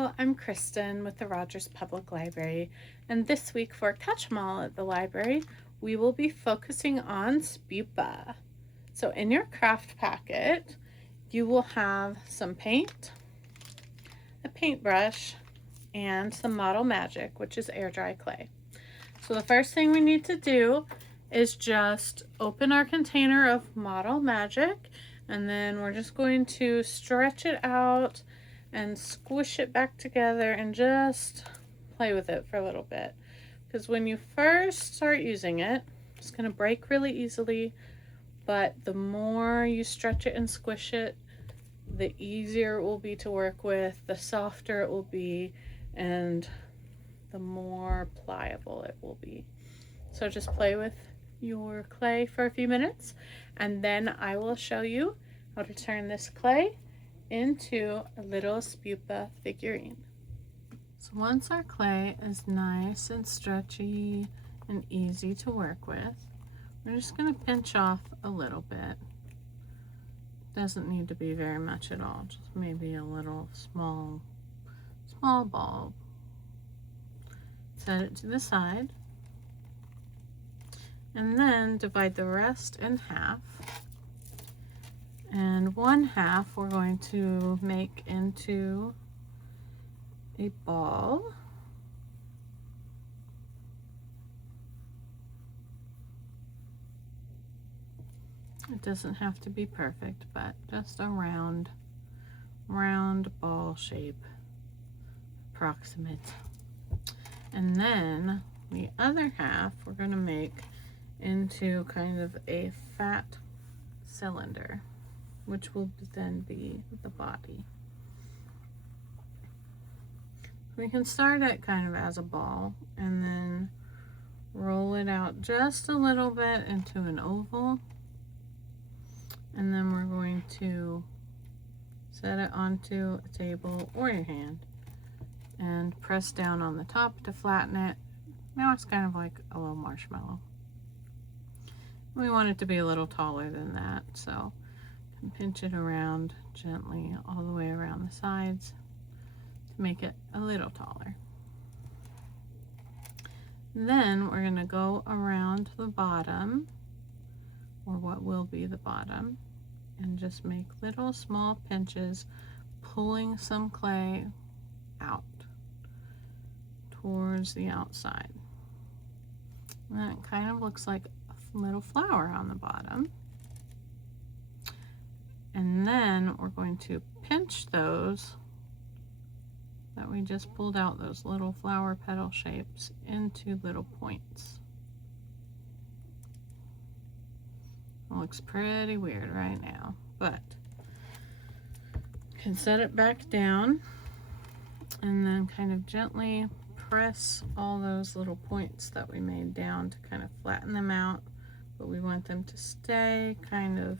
Hello, I'm Kristin with the Rogers Public Library, and this week for Catch 'em All at the library, we will be focusing on Spewpa. So in your craft packet, you will have some paint, a paintbrush, and some Model Magic, which is air dry clay. So the first thing we need to do is just open our container of Model Magic, and then we're just going to stretch it out and squish it back together and just play with it for a little bit. Because when you first start using it, it's going to break really easily, but the more you stretch it and squish it, the easier it will be to work with, the softer it will be, and the more pliable it will be. So just play with your clay for a few minutes, and then I will show you how to turn this clay into a little Spewpa figurine. So once our clay is nice and stretchy and easy to work with, we're just going to pinch off a little bit. Doesn't need to be very much at all, just maybe a little small ball. Set it to the side, and then divide the rest in half. And one half we're going to make into a ball. It doesn't have to be perfect, but just a round ball shape, approximate. And then the other half we're going to make into kind of a fat cylinder, which will then be the body. We can start it kind of as a ball and then roll it out just a little bit into an oval, and then we're going to set it onto a table or your hand and press down on the top to flatten it. Now it's kind of like a little marshmallow. We want it to be a little taller than that, so pinch it around gently all the way around the sides to make it a little taller. Then we're going to go around the bottom, or what will be the bottom, and just make little small pinches, pulling some clay out towards the outside. And that kind of looks like a little flower on the bottom. And then we're going to pinch those that we just pulled out, those little flower petal shapes, into little points. It looks pretty weird right now, but you can set it back down and then kind of gently press all those little points that we made down to kind of flatten them out, but we want them to stay kind of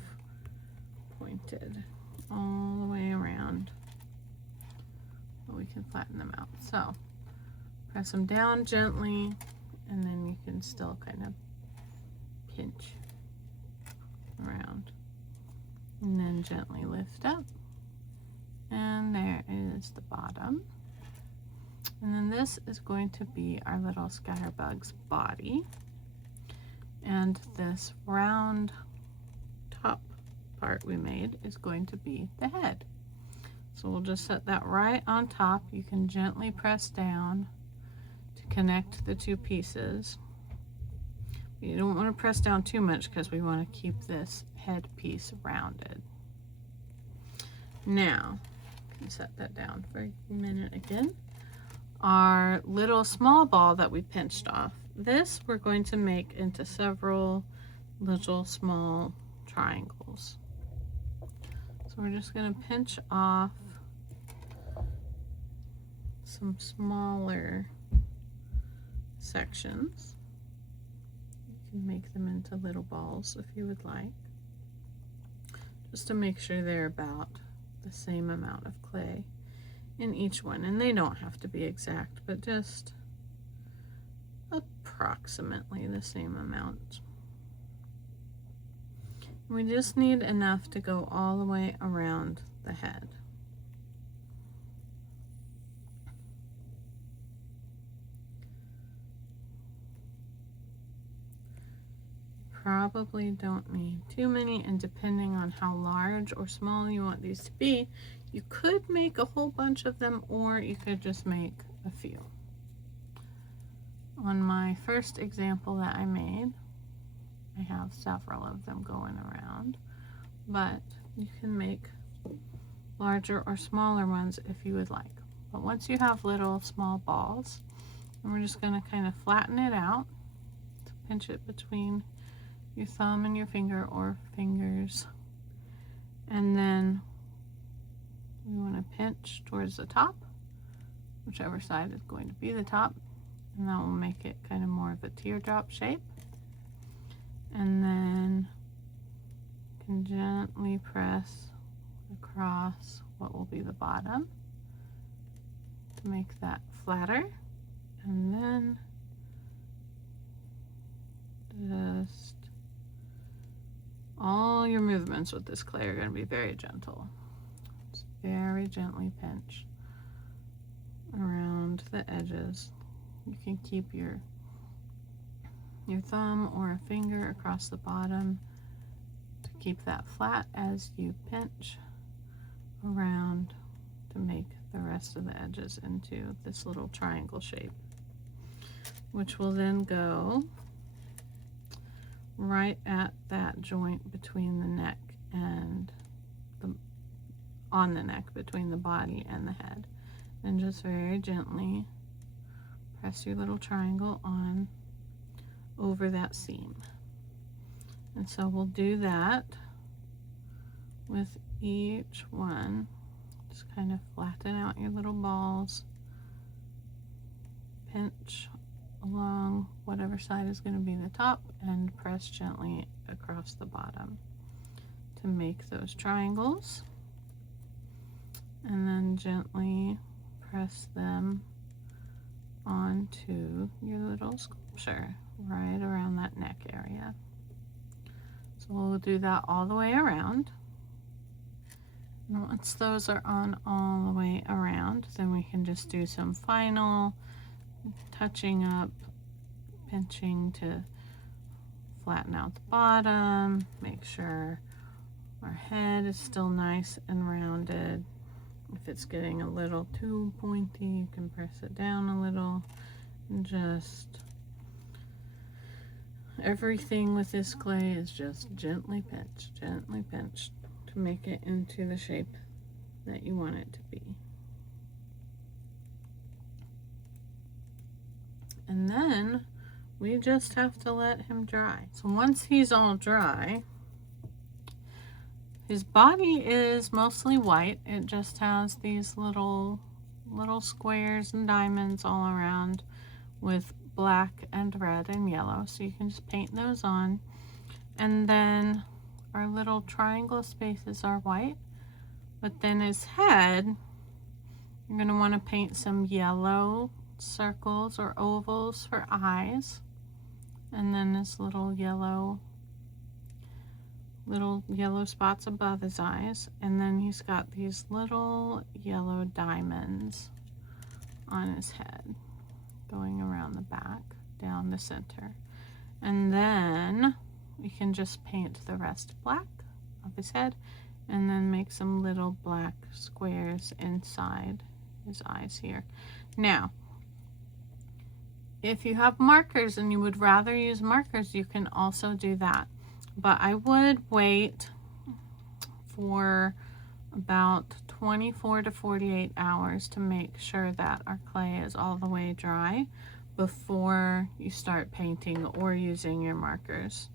pointed all the way around, but we can flatten them out. So press them down gently, and then you can still kind of pinch around, and then gently lift up, and there is the bottom. And then this is going to be our little scatterbug's body, and this round top part we made is going to be the head. So we'll just set that right on top. You can gently press down to connect the two pieces. You don't want to press down too much because we want to keep this head piece rounded. Now, you can set that down for a minute again. Our little small ball that we pinched off, this we're going to make into several little small triangles. So we're just going to pinch off some smaller sections. You can make them into little balls if you would like, just to make sure they're about the same amount of clay in each one. And they don't have to be exact, but just approximately the same amount. We just need enough to go all the way around the head. probably don't need too many, and depending on how large or small you want these to be, you could make a whole bunch of them, or you could just make a few. On my first example that I made, I have several of them going around, but you can make larger or smaller ones if you would like. But once you have little small balls, and we're just going to kind of flatten it out, to pinch it between your thumb and your finger or fingers, and then we want to pinch towards the top, whichever side is going to be the top, and that will make it kind of more of a teardrop shape. And then you can gently press across what will be the bottom to make that flatter, and then just all your movements with this clay are going to be very gentle. Just very gently pinch around the edges. You can keep your thumb or a finger across the bottom to keep that flat as you pinch around to make the rest of the edges into this little triangle shape, which will then go right at that joint between the neck and on the neck between the body and the head, and just very gently press your little triangle on over that seam. And so we'll do that with each one. Just kind of flatten out your little balls, pinch along whatever side is going to be the top, and press gently across the bottom to make those triangles, and then gently press them onto your little sculpture right around that neck area. So we'll do that all the way around. And once those are on all the way around, then we can just do some final touching up, pinching to flatten out the bottom, make sure our head is still nice and rounded. If it's getting a little too pointy, you can press it down a little, and just everything with this clay is just gently pinched to make it into the shape that you want it to be. And then we just have to let him dry. So once he's all dry, his body is mostly white. It just has these little squares and diamonds all around with black and red and yellow. So you can just paint those on. And then our little triangle spaces are white. But then his head, you're going to want to paint some yellow circles or ovals for eyes. And then his little yellow spots above his eyes, and then he's got these little yellow diamonds on his head going around the back down the center, and then we can just paint the rest black of his head, and then make some little black squares inside his eyes here. Now if you have markers and you would rather use markers, you can also do that. But I would wait for about 24 to 48 hours to make sure that our clay is all the way dry before you start painting or using your markers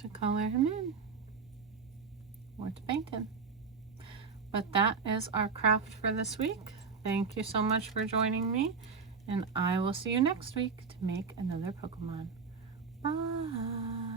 to color him in or to paint him. But that is our craft for this week. Thank you so much for joining me, and I will see you next week to make another Pokemon. Bye.